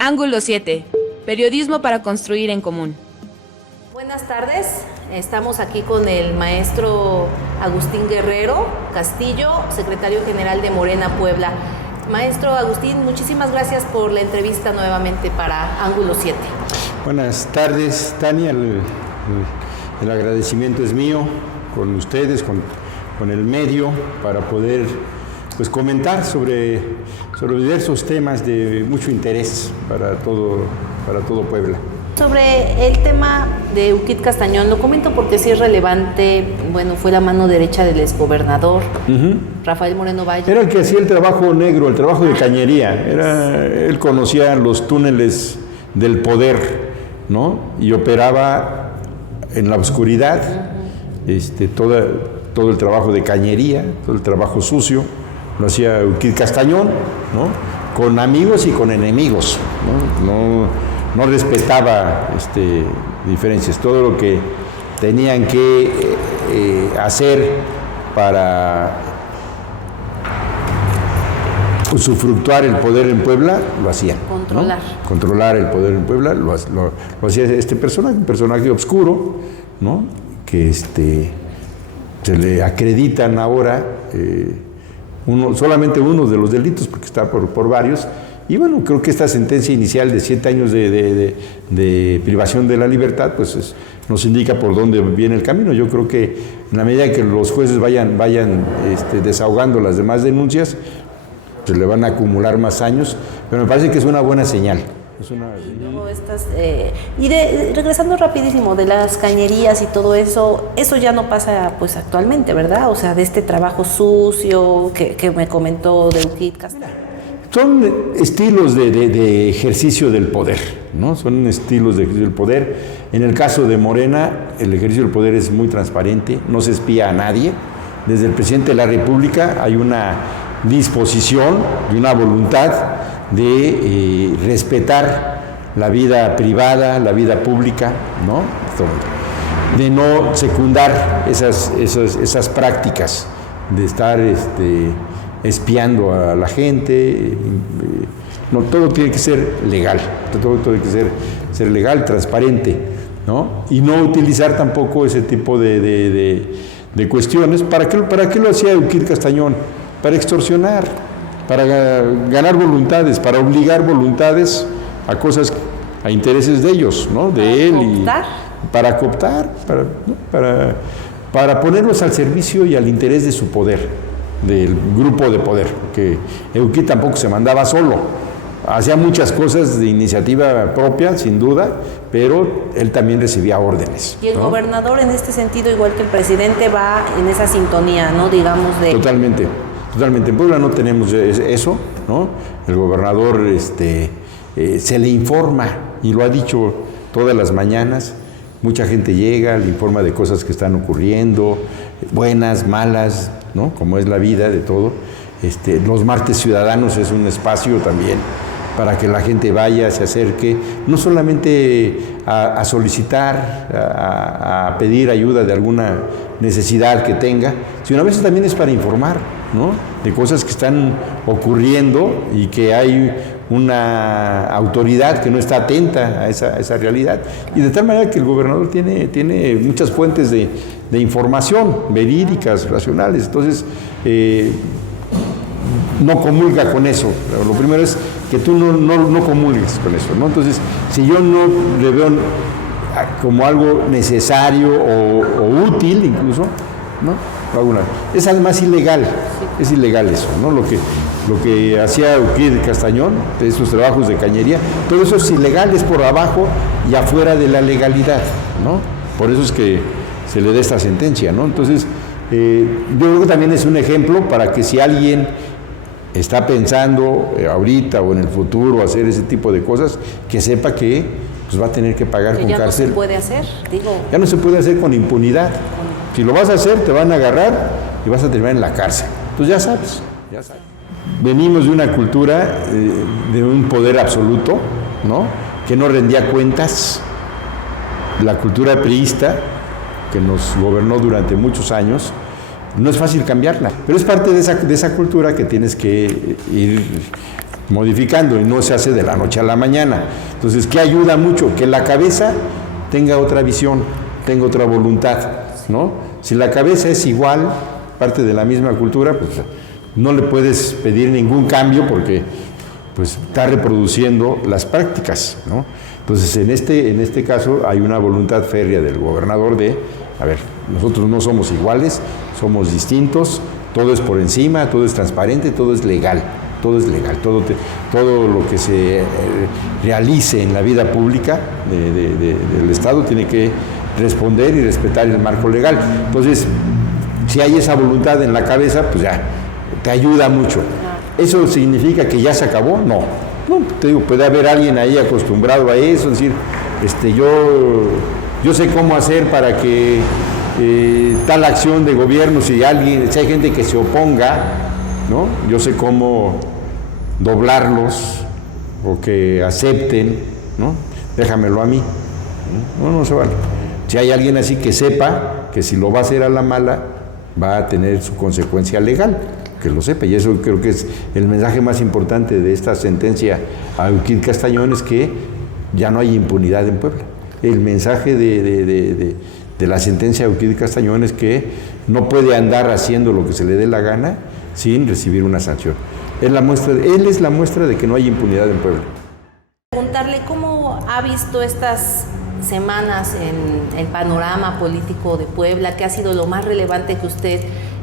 Ángulo 7. Periodismo para construir en común. Buenas tardes. Estamos aquí con el maestro Agustín Guerrero Castillo, secretario general de Morena Puebla. Maestro Agustín, muchísimas gracias por la entrevista nuevamente para Ángulo 7. Buenas tardes, Tania. El agradecimiento es mío con ustedes, con el medio, para poder comentar sobre diversos temas de mucho interés para todo Puebla. Sobre el tema de Euclid Castañón, lo comento porque sí es relevante. Bueno, fue la mano derecha del exgobernador Rafael Moreno Valle. Era el que hacía el trabajo negro, el trabajo de cañería. Él conocía los túneles del poder, ¿no? Y operaba en la oscuridad todo el trabajo de cañería, todo el trabajo sucio. Lo hacía Euclid Castañón, ¿no? Con amigos y con enemigos, no respetaba diferencias. Todo lo que tenían que hacer para usufructuar el poder en Puebla, lo hacían. Controlar. ¿No? Controlar el poder en Puebla, lo hacía este personaje, un personaje oscuro, ¿no? Que se le acreditan ahora solamente uno de los delitos, porque está por varios. Y bueno, creo que esta sentencia inicial de 7 años de privación de la libertad, nos indica por dónde viene el camino. Yo creo que en la medida que los jueces vayan desahogando las demás denuncias, se le van a acumular más años, pero me parece que es una buena señal. Regresando rapidísimo de las cañerías y todo eso ya no pasa actualmente, ¿verdad? O sea, de este trabajo sucio que me comentó de Euclid Castañón. Son estilos de ejercicio del poder, ¿no? Son estilos de ejercicio del poder. En el caso de Morena, el ejercicio del poder es muy transparente, no se espía a nadie. Desde el presidente de la República hay una disposición y una voluntad de respetar la vida privada, la vida pública, ¿no? De no secundar esas prácticas, de estar espiando a la gente. No, todo tiene que ser legal, todo tiene que ser legal, transparente, ¿no? Y no utilizar tampoco ese tipo de cuestiones. ¿Para qué lo hacía Euclid Castañón? Para extorsionar, para ganar voluntades, para obligar voluntades a cosas, a intereses de ellos, ¿no? De él. ¿Cooptar? Para cooptar, para ponerlos al servicio y al interés de su poder, del grupo de poder, que Euclid tampoco se mandaba solo, hacía muchas cosas de iniciativa propia, sin duda, pero él también recibía órdenes. Y el gobernador, en este sentido, igual que el presidente, va en esa sintonía, ¿no? Digamos de... Totalmente. En Puebla no tenemos eso, ¿no? El gobernador se le informa, y lo ha dicho todas las mañanas. Mucha gente llega, le informa de cosas que están ocurriendo, buenas, malas, ¿no? Como es la vida de todo. Los martes ciudadanos es un espacio también para que la gente vaya, se acerque, no solamente a solicitar, a pedir ayuda de alguna necesidad que tenga, sino a veces también es para informar, ¿no? De cosas que están ocurriendo y que hay una autoridad que no está atenta a esa realidad, y de tal manera que el gobernador tiene muchas fuentes de información verídicas, racionales. Entonces no comulga con eso. Lo primero es que tú no comulgues con eso, ¿no? Entonces, si yo no le veo como algo necesario o útil incluso, ¿no? Es además ilegal, es ilegal eso, ¿no? Lo que hacía Euclid Castañón, de esos trabajos de cañería, todo eso es ilegal, es por abajo y afuera de la legalidad, ¿no? Por eso es que se le da esta sentencia, ¿no? Entonces, yo creo que también es un ejemplo para que si alguien está pensando ahorita o en el futuro hacer ese tipo de cosas, que sepa que va a tener que pagar con cárcel. Ya no se puede hacer, Ya no se puede hacer con impunidad. Si lo vas a hacer, te van a agarrar y vas a terminar en la cárcel. Entonces ya sabes. Venimos de una cultura de un poder absoluto, ¿no? Que no rendía cuentas. La cultura priista, que nos gobernó durante muchos años, no es fácil cambiarla, pero es parte de esa cultura que tienes que ir modificando y no se hace de la noche a la mañana. Entonces, ¿qué ayuda mucho? Que la cabeza tenga otra visión, tenga otra voluntad, ¿no? Si la cabeza es igual, parte de la misma cultura, pues no le puedes pedir ningún cambio porque pues está reproduciendo las prácticas, ¿no? Entonces, en este caso hay una voluntad férrea del gobernador de, a ver, nosotros no somos iguales, somos distintos, todo es por encima, todo es transparente, todo es legal, todo lo que se realice en la vida pública del Estado tiene que responder y respetar el marco legal. Entonces, si hay esa voluntad en la cabeza, pues ya, te ayuda mucho. ¿Eso significa que ya se acabó? No, te digo, puede haber alguien ahí acostumbrado a eso, es decir, yo sé cómo hacer para que tal acción de gobierno, si hay gente que se oponga, ¿no? Yo sé cómo doblarlos o que acepten, ¿no? Déjamelo a mí. No se vale. Si hay alguien así que sepa que si lo va a hacer a la mala, va a tener su consecuencia legal, que lo sepa. Y eso creo que es el mensaje más importante de esta sentencia a Euclid Castañón, es que ya no hay impunidad en Puebla. El mensaje de la sentencia de Euclid Castañón es que no puede andar haciendo lo que se le dé la gana sin recibir una sanción. Él es la muestra de que no hay impunidad en Puebla. Preguntarle cómo ha visto estas semanas en el panorama político de Puebla, qué ha sido lo más relevante que usted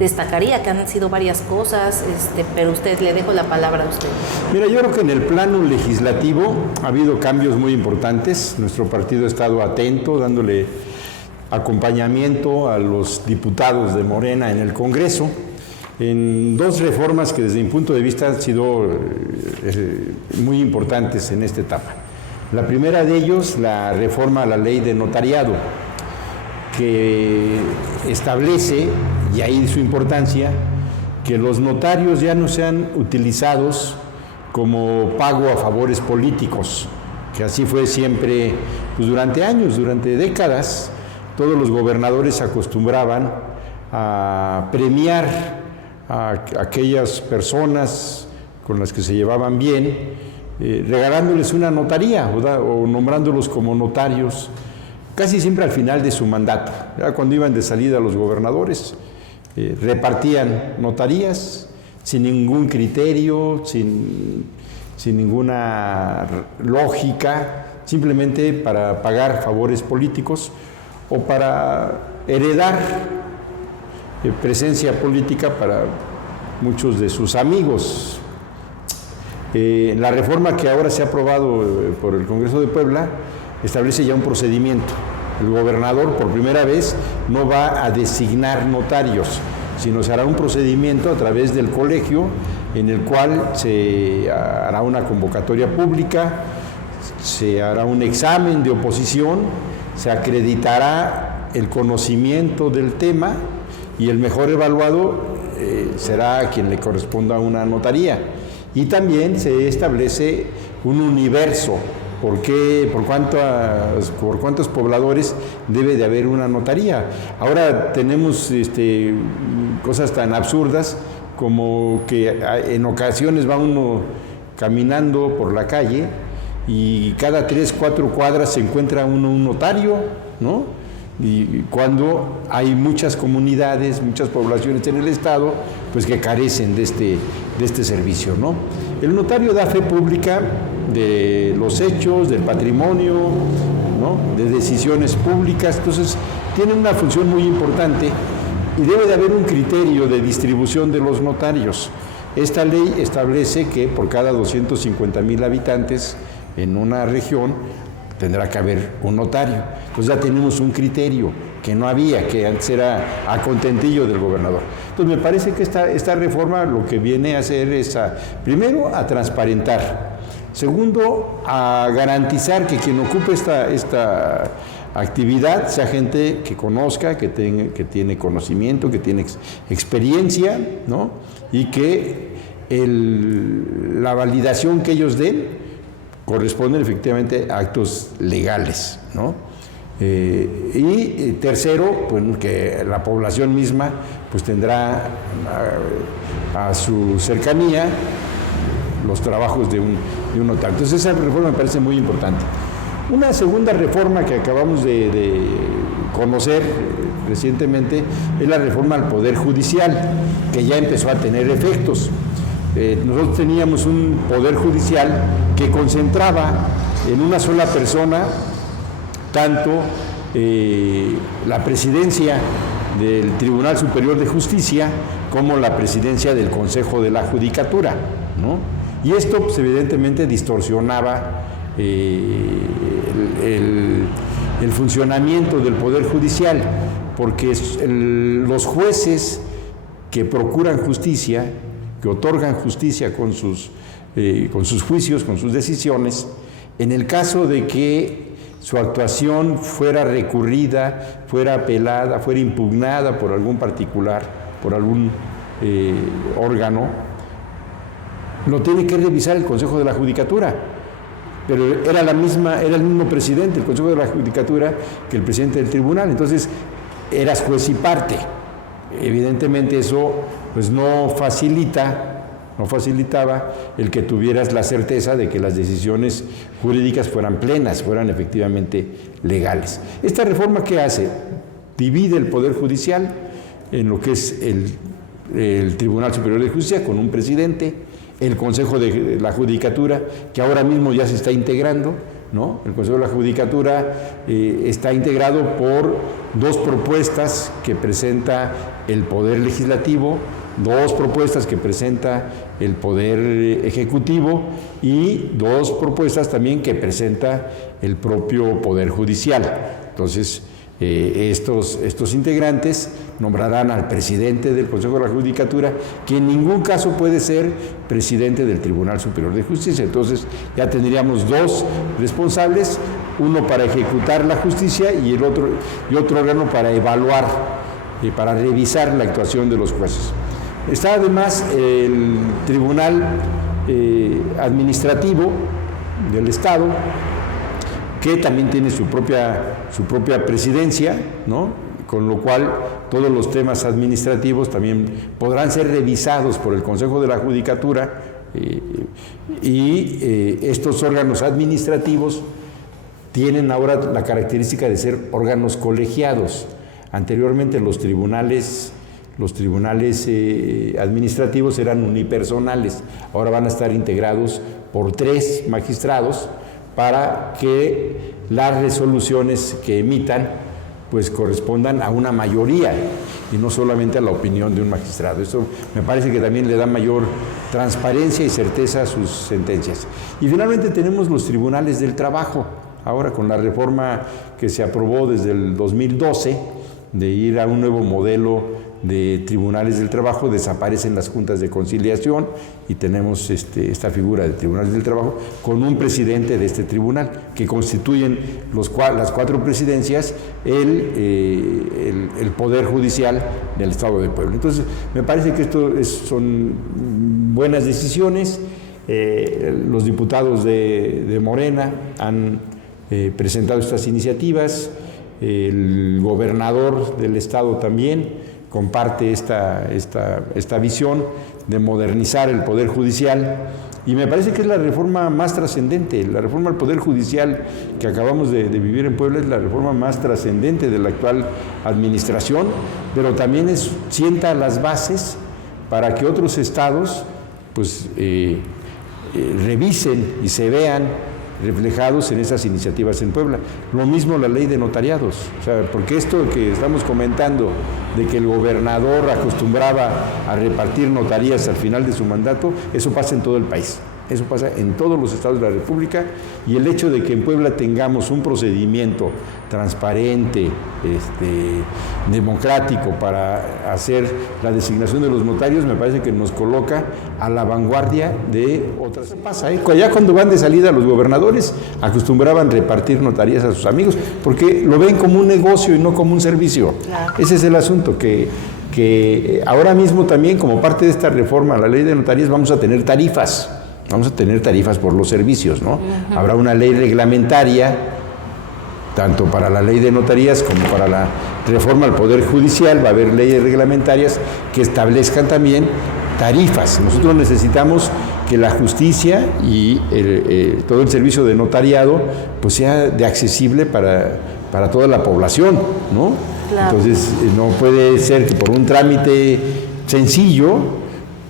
destacaría, que han sido varias cosas, pero le dejo la palabra a usted. Mira, yo creo que en el plano legislativo ha habido cambios muy importantes. Nuestro partido ha estado atento, dándole acompañamiento a los diputados de Morena en el Congreso, en dos reformas que desde mi punto de vista han sido muy importantes en esta etapa. La primera de ellos, la reforma a la ley de notariado, que establece, y ahí su importancia, que los notarios ya no sean utilizados como pago a favores políticos, que así fue siempre, pues durante años, durante décadas, todos los gobernadores se acostumbraban a premiar a aquellas personas con las que se llevaban bien, regalándoles una notaría o nombrándolos como notarios, casi siempre al final de su mandato. Ya cuando iban de salida los gobernadores, repartían notarías sin ningún criterio, sin ninguna lógica, simplemente para pagar favores políticos o para heredar presencia política para muchos de sus amigos. La reforma que ahora se ha aprobado por el Congreso de Puebla establece ya un procedimiento. El gobernador por primera vez no va a designar notarios, sino se hará un procedimiento a través del colegio en el cual se hará una convocatoria pública, se hará un examen de oposición, se acreditará el conocimiento del tema y el mejor evaluado será a quien le corresponda una notaría. Y también se establece un universo, por cuántos pobladores debe de haber una notaría. Ahora tenemos cosas tan absurdas como que en ocasiones va uno caminando por la calle y cada 3, 4 cuadras se encuentra uno un notario, ¿no? Y cuando hay muchas comunidades, muchas poblaciones en el estado, pues que carecen de este servicio, ¿no? El notario da fe pública de los hechos, del patrimonio, ¿no? De decisiones públicas, entonces tiene una función muy importante y debe de haber un criterio de distribución de los notarios. Esta ley establece que por cada 250,000 habitantes en una región tendrá que haber un notario. Entonces ya tenemos un criterio que no había, que antes era a contentillo del gobernador. Entonces me parece que esta reforma lo que viene a hacer es, primero, a transparentar. Segundo, a garantizar que quien ocupe esta actividad sea gente que conozca, que tiene conocimiento, que tiene experiencia, ¿no? Y que la validación que ellos den corresponden efectivamente a actos legales, ¿no? Y tercero, pues que la población misma pues tendrá a su cercanía los trabajos de un notario. Entonces esa reforma me parece muy importante. Una segunda reforma que acabamos de conocer recientemente es la reforma al Poder Judicial, que ya empezó a tener efectos. Nosotros teníamos un Poder Judicial que concentraba en una sola persona tanto la presidencia del Tribunal Superior de Justicia como la presidencia del Consejo de la Judicatura, ¿no? Y esto pues, evidentemente distorsionaba el funcionamiento del Poder Judicial, porque los jueces que procuran justicia, que otorgan justicia con sus juicios, con sus decisiones, en el caso de que su actuación fuera recurrida, fuera apelada, fuera impugnada por algún particular, por algún órgano, lo tiene que revisar el Consejo de la Judicatura. Pero era el mismo presidente, el Consejo de la Judicatura, que el presidente del tribunal. Entonces, eras juez y parte. Evidentemente eso pues no facilitaba el que tuvieras la certeza de que las decisiones jurídicas fueran plenas, fueran efectivamente legales. Esta reforma, ¿qué hace? Divide el Poder Judicial en lo que es el Tribunal Superior de Justicia con un presidente, el Consejo de la Judicatura, que ahora mismo ya se está integrando, ¿no? El Consejo de la Judicatura está integrado por 2 propuestas que presenta el Poder Legislativo, 2 propuestas que presenta el Poder Ejecutivo y 2 propuestas también que presenta el propio Poder Judicial. Entonces, estos integrantes nombrarán al presidente del Consejo de la Judicatura, que en ningún caso puede ser presidente del Tribunal Superior de Justicia. Entonces ya tendríamos 2 responsables, uno para ejecutar la justicia y otro órgano para evaluar y para revisar la actuación de los jueces. Está además el Tribunal Administrativo del Estado, que también tiene su propia presidencia, ¿no? Con lo cual todos los temas administrativos también podrán ser revisados por el Consejo de la Judicatura y estos órganos administrativos tienen ahora la característica de ser órganos colegiados. Anteriormente los tribunales administrativos eran unipersonales, ahora van a estar integrados por 3 magistrados para que las resoluciones que emitan pues correspondan a una mayoría y no solamente a la opinión de un magistrado. Esto me parece que también le da mayor transparencia y certeza a sus sentencias. Y finalmente tenemos los tribunales del trabajo. Ahora con la reforma que se aprobó desde el 2012 de ir a un nuevo modelo de tribunales del trabajo, desaparecen las juntas de conciliación y tenemos esta figura de tribunales del trabajo con un presidente de este tribunal que constituyen las 4 presidencias el Poder Judicial del Estado de Puebla. Entonces me parece que son buenas decisiones. Los diputados de Morena han presentado estas iniciativas, el gobernador del estado también comparte esta visión de modernizar el Poder Judicial y me parece que es la reforma más trascendente. La reforma al Poder Judicial que acabamos de vivir en Puebla es la reforma más trascendente de la actual administración, pero también sienta las bases para que otros estados pues revisen y se vean reflejados en esas iniciativas en Puebla. Lo mismo la ley de notariados, o sea, porque esto que estamos comentando de que el gobernador acostumbraba a repartir notarías al final de su mandato, eso pasa en todo el país. Eso pasa en todos los estados de la República y el hecho de que en Puebla tengamos un procedimiento transparente, democrático para hacer la designación de los notarios, me parece que nos coloca a la vanguardia de otras. Pasa, ya cuando van de salida los gobernadores acostumbraban repartir notarías a sus amigos porque lo ven como un negocio y no como un servicio. Claro. Ese es el asunto, que ahora mismo también como parte de esta reforma a la ley de notarías vamos a tener tarifas. Vamos a tener tarifas por los servicios, ¿no? Uh-huh. Habrá una ley reglamentaria, tanto para la ley de notarías como para la reforma al Poder Judicial, va a haber leyes reglamentarias que establezcan también tarifas. Nosotros necesitamos que la justicia y todo el servicio de notariado pues sea de accesible para toda la población, ¿no? Claro. Entonces no puede ser que por un trámite sencillo,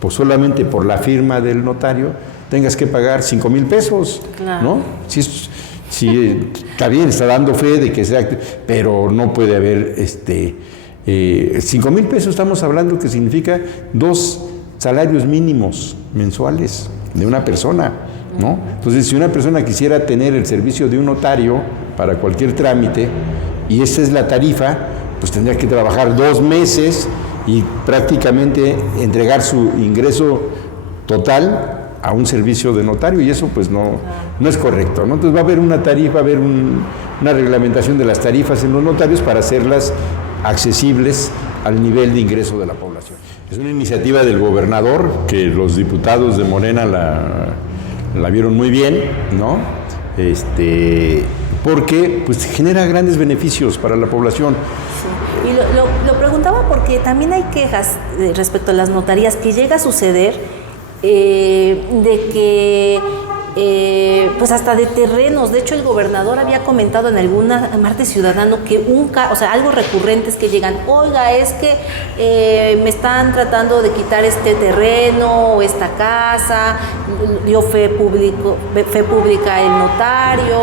pues solamente por la firma del notario tengas que pagar 5,000 pesos, Claro. ¿no? Sí, está bien, está dando fe de que sea, pero no puede haber 5,000 pesos, estamos hablando que significa 2 salarios mínimos mensuales de una persona, ¿no? Entonces, si una persona quisiera tener el servicio de un notario para cualquier trámite, y esa es la tarifa, pues tendría que trabajar 2 meses y prácticamente entregar su ingreso total a un servicio de notario, y eso pues no es correcto, ¿no? Entonces va a haber una tarifa, va a haber una reglamentación de las tarifas en los notarios para hacerlas accesibles al nivel de ingreso de la población. Es una iniciativa del gobernador que los diputados de Morena la vieron muy bien, ¿no? Porque pues genera grandes beneficios para la población. Sí. Y lo preguntaba porque también hay quejas respecto a las notarías que llega a suceder de que pues hasta de terrenos. De hecho, el gobernador había comentado en alguna martes ciudadano que algo recurrente es que llegan, oiga, es que me están tratando de quitar este terreno o esta casa, dio fe pública el notario,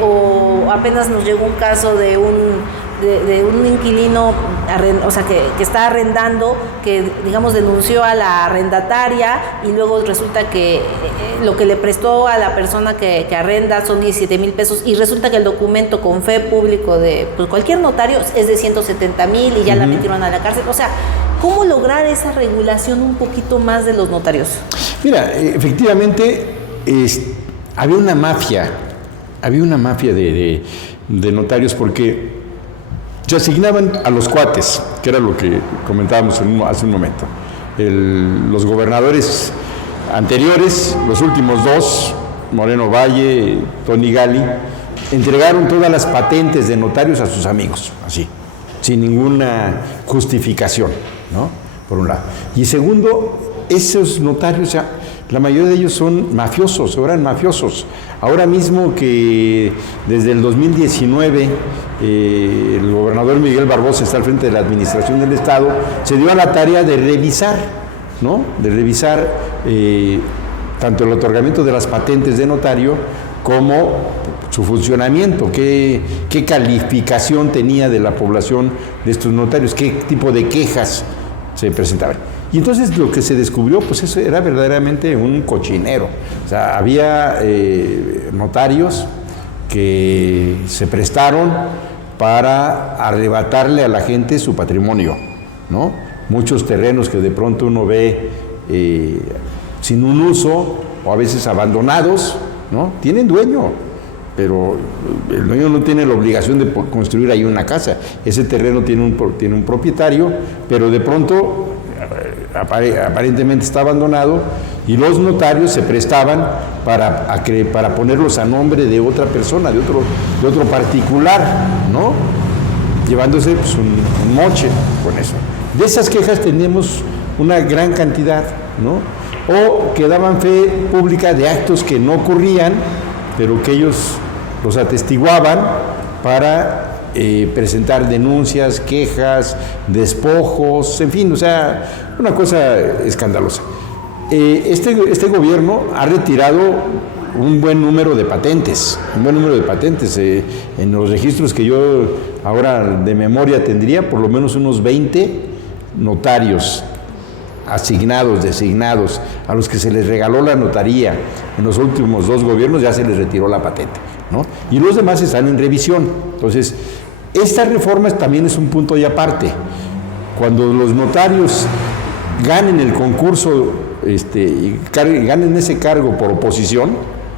o apenas nos llegó un caso de un inquilino, que está arrendando, que digamos denunció a la arrendataria y luego resulta que lo que le prestó a la persona que arrenda son 17,000 pesos y resulta que el documento con fe público de pues, cualquier notario es de 170,000 y ya la metieron a la cárcel. O sea, ¿cómo lograr esa regulación un poquito más de los notarios? Mira, efectivamente había una mafia de notarios porque se asignaban a los cuates, que era lo que comentábamos hace un momento. Los gobernadores anteriores, los últimos 2, Moreno Valle, Tony Gali, entregaron todas las patentes de notarios a sus amigos, así, sin ninguna justificación, ¿no? Por un lado. Y segundo, esos notarios, la mayoría de ellos son mafiosos, eran mafiosos. Ahora mismo que desde el 2019 el gobernador Miguel Barbosa está al frente de la administración del Estado, se dio a la tarea de revisar, ¿no? De revisar tanto el otorgamiento de las patentes de notario como su funcionamiento, qué calificación tenía de la población de estos notarios, qué tipo de quejas se presentaban. Y entonces lo que se descubrió, pues eso era verdaderamente un cochinero. O sea, había notarios que se prestaron para arrebatarle a la gente su patrimonio, ¿no? Muchos terrenos que de pronto uno ve sin un uso o a veces abandonados, ¿no? Tienen dueño, pero el dueño no tiene la obligación de construir ahí una casa. Ese terreno tiene un propietario, pero de pronto aparentemente está abandonado y los notarios se prestaban para ponerlos a nombre de otra persona, de otro particular, ¿no? Llevándose pues, un moche con eso. De esas quejas tenemos una gran cantidad, ¿no? O que daban fe pública de actos que no ocurrían, pero que ellos los atestiguaban para presentar denuncias, quejas, despojos, en fin, o sea, una cosa escandalosa. Este gobierno ha retirado un buen número de patentes, en los registros que yo ahora de memoria tendría, por lo menos unos 20 notarios designados, a los que se les regaló la notaría en los últimos 2 gobiernos, ya se les retiró la patente, ¿no? Y los demás están en revisión. Entonces, esta reforma también es un punto y aparte. Cuando los notarios ganen el concurso y ganen ese cargo por oposición,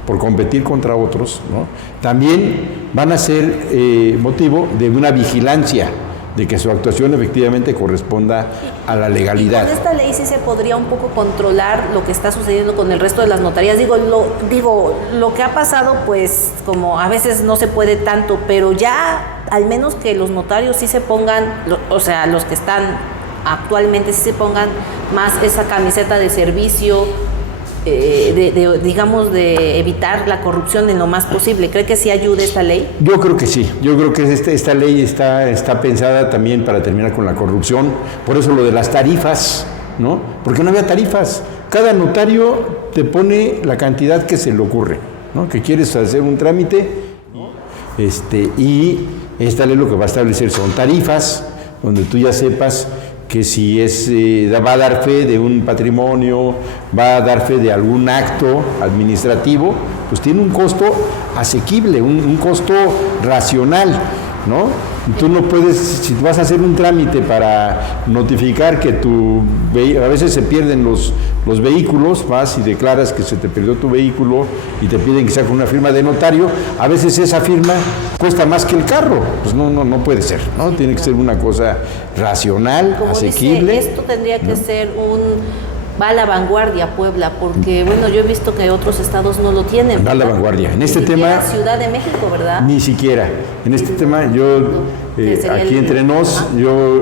por competir contra otros, ¿no? También van a ser motivo de una vigilancia, de que su actuación efectivamente corresponda a la legalidad. Con esta ley sí se podría un poco controlar lo que está sucediendo con el resto de las notarías. Lo que ha pasado, pues como a veces no se puede tanto, pero ya al menos que los notarios sí se pongan, los que están actualmente sí se pongan más esa camiseta de servicio, digamos, de evitar la corrupción en lo más posible. ¿Cree que sí ayude esta ley? Yo creo que sí, yo creo que esta ley está pensada también para terminar con la corrupción, por eso lo de las tarifas, ¿no? Porque no había tarifas, cada notario te pone la cantidad que se le ocurre, ¿no? Que quieres hacer un trámite, y esta ley lo que va a establecer son tarifas, donde tú ya sepas que si va a dar fe de un patrimonio, va a dar fe de algún acto administrativo, pues tiene un costo asequible, un costo racional, ¿no? Tú no puedes, si vas a hacer un trámite para notificar que a veces se pierden los vehículos, vas y declaras que se te perdió tu vehículo y te piden que sea con una firma de notario, a veces esa firma cuesta más que el carro, pues no puede ser, ¿no? Tiene que ser una cosa racional, como asequible. Dice, esto tendría que ser va a la vanguardia Puebla, porque bueno, yo he visto que otros estados no lo tienen. Va a la vanguardia. En este tema, Ciudad de México, ¿verdad? Ni siquiera. En este tema, yo, aquí entre nos, yo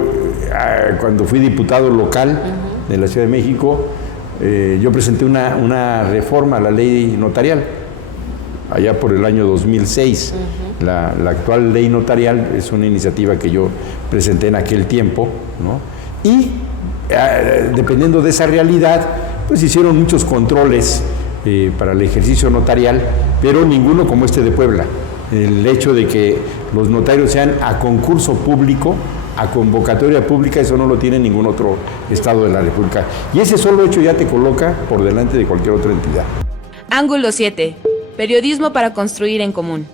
cuando fui diputado local de la Ciudad de México, yo presenté una reforma a la ley notarial, allá por el año 2006. La actual ley notarial es una iniciativa que yo presenté en aquel tiempo, ¿no? Y dependiendo de esa realidad, pues hicieron muchos controles para el ejercicio notarial, pero ninguno como este de Puebla. El hecho de que los notarios sean a concurso público, a convocatoria pública, eso no lo tiene ningún otro estado de la República. Y ese solo hecho ya te coloca por delante de cualquier otra entidad. Ángulo 7. Periodismo para construir en común.